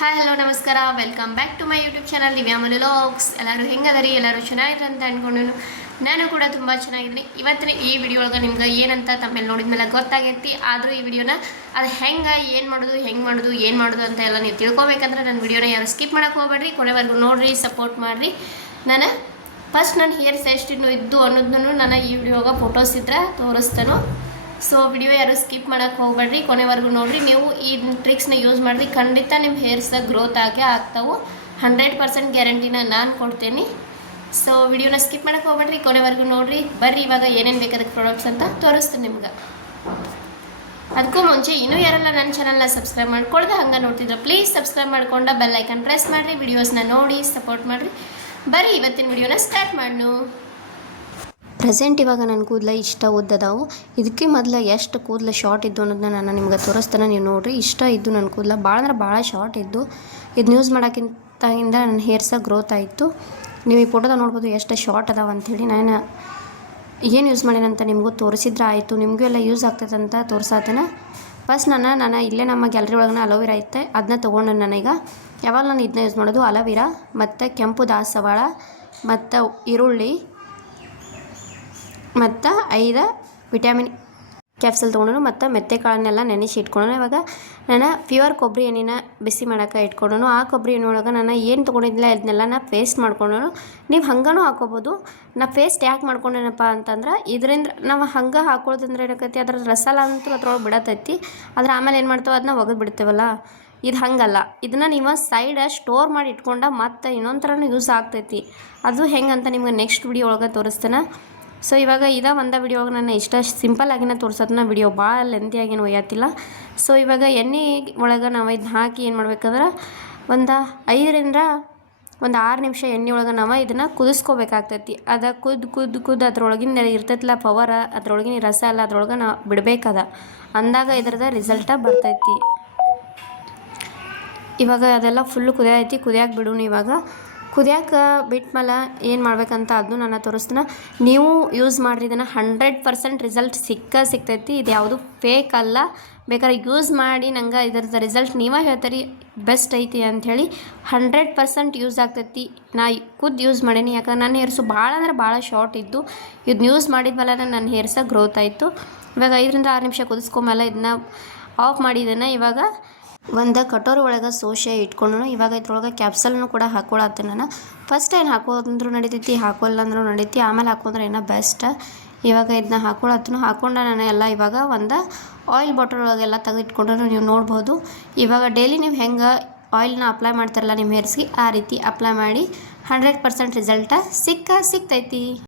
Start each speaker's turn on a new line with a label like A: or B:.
A: Hi hello ನಮಸ್ಕಾರ. Welcome back to my YouTube channel Divya logs ಎಲ್ಲರೂ ಹೆಂಗದರಿ? ಎಲ್ಲರೂ ಚೆನ್ನಾಗಿರ ಅಂತ ಅಂದ್ಕೊಂಡು ನಾನು ಕೂಡ ತುಂಬ ಚೆನ್ನಾಗಿದ್ದೀನಿ. ಇವತ್ತಿನ ಈ ವಿಡಿಯೋ ಒಳಗೆ ನಿಮ್ಗೆ ಏನಂತ ತಮ್ಮೇಲೆ ನೋಡಿದ್ಮೇಲೆ ಗೊತ್ತಾಗೈತಿ. ಆದರೂ ಈ ವಿಡಿಯೋನ ಅದು ಹೆಂಗೆ, ಏನು ಮಾಡೋದು, ಹೆಂಗೆ ಮಾಡೋದು, ಏನು ಮಾಡೋದು ಅಂತ ಎಲ್ಲ ನೀವು ತಿಳ್ಕೊಬೇಕಂದ್ರೆ ನನ್ನ ವಿಡಿಯೋನ ಯಾರು ಸ್ಕಿಪ್ ಮಾಡೋಕೆ ಹೋಗ್ಬೇಡ್ರಿ. ಕೊನೆವರೆಗೂ ನೋಡಿರಿ ಸಪೋರ್ಟ್ ಮಾಡಿರಿ. ನಾನು ಫಸ್ಟ್ ನನ್ನ ಹೇರ್ಸ್ ಎಷ್ಟಿನ್ನು ಇದ್ದು ಅನ್ನೋದನ್ನು ನಾನು ಈ ವಿಡಿಯೋಗೆ ಫೋಟೋಸ್ ಇದ್ರೆ ತೋರಿಸ್ತೇನೆ. ಸೊ ವಿಡಿಯೋ ಯಾರು ಸ್ಕಿಪ್ ಮಾಡೋಕ್ಕೆ ಹೋಗಬೇಡ್ರಿ, ಕೊನೆವರೆಗೂ ನೋಡಿರಿ. ನೀವು ಈ ಟ್ರಿಕ್ಸ್ನ ಯೂಸ್ ಮಾಡಿರಿ. ಖಂಡಿತ ನಿಮ್ಮ ಹೇರ್ಸ್ ಗ್ರೋತ್ ಆಗೇ ಆಗ್ತಾವೆ. ಹಂಡ್ರೆಡ್ ಪರ್ಸೆಂಟ್ ಗ್ಯಾರಂಟಿನ ನಾನು ಕೊಡ್ತೀನಿ. ಸೊ ವಿಡಿಯೋನ ಸ್ಕಿಪ್ ಮಾಡೋಕ್ಕೆ ಹೋಗ್ಬೇಡ್ರಿ, ಕೊನೆವರೆಗೂ ನೋಡಿರಿ. ಬರ್ರಿ, ಇವಾಗ ಏನೇನು ಬೇಕಾದಕ್ಕೆ ಪ್ರಾಡಕ್ಟ್ಸ್ ಅಂತ ತೋರಿಸ್ತೀನಿ ನಿಮ್ಗೆ. ಅದಕ್ಕೂ ಮುಂಚೆ ಇನ್ನೂ ಯಾರೆಲ್ಲ ನನ್ನ ಚಾನಲ್ನ ಸಬ್ಸ್ಕ್ರೈಬ್ ಮಾಡ್ಕೊಳ್ದೆ, ಹಂಗೆ ನೋಡ್ತಿದ್ರೆ ಪ್ಲೀಸ್ ಸಬ್ಸ್ಕ್ರೈಬ್ ಮಾಡ್ಕೊಂಡು ಬೆಲ್ ಐಕನ್ ಪ್ರೆಸ್ ಮಾಡಿರಿ. ವಿಡಿಯೋಸ್ನ ನೋಡಿ ಸಪೋರ್ಟ್ ಮಾಡಿರಿ. ಬರ್ರಿ, ಇವತ್ತಿನ ವಿಡಿಯೋನ ಸ್ಟಾರ್ಟ್ ಮಾಡು ಪ್ರೆಸೆಂಟ್ ಇವಾಗ ನನ್ನ ಕೂದಲ ಇಷ್ಟ ಉದ್ದದಾವು. ಇದಕ್ಕೆ ಮೊದಲು ಎಷ್ಟು ಕೂದಲು ಶಾರ್ಟ್ ಇದ್ದು ಅನ್ನೋದನ್ನ ನಾನು ನಿಮ್ಗೆ ತೋರಿಸ್ತಾನೆ. ನೀವು ನೋಡಿರಿ, ಇಷ್ಟ ಇದ್ದು ನನ್ನ ಕೂದಲ. ಭಾಳ ಅಂದ್ರೆ ಭಾಳ ಶಾರ್ಟ್ ಇದ್ದು. ಇದನ್ನ ಯೂಸ್ ಮಾಡೋಕ್ಕಿಂತಾಗಿಂದ ನನ್ನ ಹೇರ್ಸ ಗ್ರೋತ್ ಆಯಿತು. ನೀವು ಈ ಫೋಟೋದಾಗ ನೋಡ್ಬೋದು ಎಷ್ಟು ಶಾರ್ಟ್ ಅದಾವ ಅಂಥೇಳಿ ನಾನು ಏನು ಯೂಸ್ ಮಾಡೀನಂತ ನಿಮಗೂ ತೋರಿಸಿದ್ರೆ ಆಯಿತು. ನಿಮಗೂ ಎಲ್ಲ ಯೂಸ್ ಆಗ್ತೈತೆ ಅಂತ ತೋರಿಸಾತನ. ಫಸ್ಟ್ ನಾನು ನಾನು ಇಲ್ಲೇ ನಮ್ಮ ಗ್ಯಾಲರಿ ಒಳಗೆ ಅಲೋವಿರಾ ಐತೆ ಅದನ್ನ ತೊಗೊಂಡು ನನಗೆ ಯಾವಾಗ ನಾನು ಇದನ್ನ ಯೂಸ್ ಮಾಡೋದು? ಅಲೋವಿರಾ, ಮತ್ತು ಕೆಂಪು ದಾಸವಾಳ, ಮತ್ತು ಈರುಳ್ಳಿ. ಮತ್ತು ಐದು ವಿಟಮಿನ್ ಕ್ಯಾಪ್ಸಲ್ ತೊಗೊಂಡು ಮತ್ತು ಮೆತ್ತೆ ಕಾಳನ್ನೆಲ್ಲ ನೆನೆಸಿ ಇಟ್ಕೊಂಡು ಇವಾಗ ನಾನು ಪ್ಯೂರ್ ಕೊಬ್ಬರಿ ಎಣ್ಣೆನ ಬಿಸಿ ಮಾಡೋಕೆ ಇಟ್ಕೊಂಡು ಆ ಕೊಬ್ಬರಿ ಎಣ್ಣೆ ಒಳಗೆ ನಾನು ಏನು ತೊಗೊಂಡಿದ್ದಿಲ್ಲ ಇದನ್ನೆಲ್ಲ ನಾನು ಪೇಸ್ಟ್ ಮಾಡ್ಕೊಂಡು ನೀವು ಹಂಗನೂ ಹಾಕೋಬೋದು. ನಾ ಪೇಸ್ಟ್ ಯಾಕೆ ಮಾಡ್ಕೊಂಡೇನಪ್ಪ ಅಂತಂದ್ರೆ ಇದರಿಂದ ನಾವು ಹಂಗೆ ಹಾಕೊಳ್ಳೋದಂದ್ರೆ ಏನಾಕೈತಿ ಅದ್ರ ರಸಾಲ ಅಂತೂ ಅದ್ರೊಳಗೆ ಬಿಡತೈತಿ. ಆದ್ರೆ ಆಮೇಲೆ ಏನು ಮಾಡ್ತೇವೆ ಅದನ್ನ ಒಗೆದು ಬಿಡ್ತೇವಲ್ಲ? ಇದು ಹಂಗಲ್ಲ. ಇದನ್ನ ನೀವು ಸೈಡ ಸ್ಟೋರ್ ಮಾಡಿ ಇಟ್ಕೊಂಡ ಮತ್ತು ಇನ್ನೊಂದು ಥರನೂ ಯೂಸ್ ಆಗ್ತೈತಿ. ಅದು ಹೆಂಗಂತ ನಿಮ್ಗೆ ನೆಕ್ಸ್ಟ್ ವಿಡಿಯೋ ಒಳಗೆ ತೋರಿಸ್ತೇನೆ. ಸೊ ಇವಾಗ ಇದ ಒಂದು ವಿಡಿಯೋ ನಾನು ಇಷ್ಟ. ಸಿಂಪಲ್ ಆಗಿನ ತೋರ್ಸೋದನ್ನ ವಿಡಿಯೋ ಭಾಳ ಲೆಂತಿಯಾಗಿನ ಒಯ್ಯತ್ತಿಲ್ಲ ಸೊ ಇವಾಗ ಎಣ್ಣೆ ಒಳಗೆ ನಾವು ಇದನ್ನ ಹಾಕಿ ಏನು ಮಾಡ್ಬೇಕಂದ್ರೆ ಒಂದು ಐದರಿಂದ ಒಂದು ಆರು ನಿಮಿಷ ಎಣ್ಣೆ ಒಳಗೆ ನಾವು ಇದನ್ನು ಕುದಿಸ್ಕೋಬೇಕಾಗ್ತೈತಿ. ಅದ ಕುದ್ದು ಕುದ್ದು ಕುದ್ದು ಅದ್ರೊಳಗಿನ ಇರ್ತೈತಿಲ್ಲ ಪವರ ಅದ್ರೊಳಗಿನ ರಸ ಎಲ್ಲ ಅದ್ರೊಳಗೆ ನಾವು ಬಿಡಬೇಕದ. ಅಂದಾಗ ಇದ್ರದ ರಿಸಲ್ಟ ಬರ್ತೈತಿ. ಇವಾಗ ಅದೆಲ್ಲ ಫುಲ್ಲು ಕುದಿಯೈತಿ ಕುದಿಯಾಕೆ ಬಿಡೋಣ ಇವಾಗ ಕುದಿಯಾಕೆ ಬಿಟ್ಮೇಲೆ ಏನು ಮಾಡ್ಬೇಕಂತ ಅದನ್ನು ನಾನು ತೋರಿಸ್ತೀನಿ. ನೀವು ಯೂಸ್ ಮಾಡಿರಿ, ಇದನ್ನು ಹಂಡ್ರೆಡ್ ಪರ್ಸೆಂಟ್ ರಿಸಲ್ಟ್ ಸಿಕ್ಕ ಸಿಗ್ತೈತಿ ಇದು ಯಾವುದು ಫೇಕ್ ಅಲ್ಲ. ಬೇಕಾದ್ರೆ ಯೂಸ್ ಮಾಡಿ ನಂಗೆ ಇದರದ ರಿಸಲ್ಟ್ ನೀವೇ ಹೇಳ್ತೀರಿ ಬೆಸ್ಟ್ ಐತಿ ಅಂಥೇಳಿ ಹಂಡ್ರೆಡ್ ಪರ್ಸೆಂಟ್ ಯೂಸ್ ಆಗ್ತೈತಿ. ನಾ ಖುದ್ದು ಯೂಸ್ ಮಾಡೀನಿ, ಯಾಕಂದ್ರೆ ನನ್ನ ಹೇರ್ಸು ಭಾಳ ಅಂದ್ರೆ ಭಾಳ ಶಾರ್ಟ್ ಇದ್ದು ಇದನ್ನ ಯೂಸ್ ಮಾಡಿದ್ಮೇಲೆ ನನ್ನ ಹೇರ್ಸ ಗ್ರೋತ್ ಆಯಿತು. ಇವಾಗ ಐದರಿಂದ ಆರು ನಿಮಿಷ ಕುದಿಸ್ಕೊಂಬಲ್ಲ ಇದನ್ನ ಆಫ್ ಮಾಡಿ, ಇದನ್ನು ಇವಾಗ ಒಂದು ಕಟೋರಿ ಒಳಗೆ ಸೋಸೆ ಇಟ್ಕೊಂಡು ಇವಾಗ ಇದ್ರೊಳಗೆ ಕ್ಯಾಪ್ಸಲ್ನು ಕೂಡ ಹಾಕೊಳತ್ತೆ ನಾನು. ಫಸ್ಟ್ ಏನು ಹಾಕೋದಂದ್ರೂ ನಡಿತೈತಿ ಹಾಕೋಲ್ಲ ಅಂದ್ರೂ ನಡೀತಿ, ಆಮೇಲೆ ಹಾಕೊಂಡ್ರೆ ಏನೋ ಬೆಸ್ಟ್ ಇವಾಗ ಇದನ್ನ ಹಾಕೊಳತ್ತನು ಹಾಕೊಂಡ ನಾನು ಎಲ್ಲ ಇವಾಗ ಒಂದು ಆಯಿಲ್ ಬಾಟಲ್ ಒಳಗೆಲ್ಲ ತೆಗೆದಿಟ್ಕೊಂಡ್ರು ನೀವು ನೋಡ್ಬೋದು. ಇವಾಗ ಡೈಲಿ ನೀವು ಹೆಂಗೆ ಆಯಿಲ್ನ ಅಪ್ಲೈ ಮಾಡ್ತಾರಲ್ಲ ನಿಮ್ಮ ಹೇರ್ಸ್ಗೆ ಆ ರೀತಿ ಅಪ್ಲೈ ಮಾಡಿ ಹಂಡ್ರೆಡ್ ಪರ್ಸೆಂಟ್ ರಿಸಲ್ಟ ಸಿಕ್ಕ, ಸಿಗ್ತೈತಿ.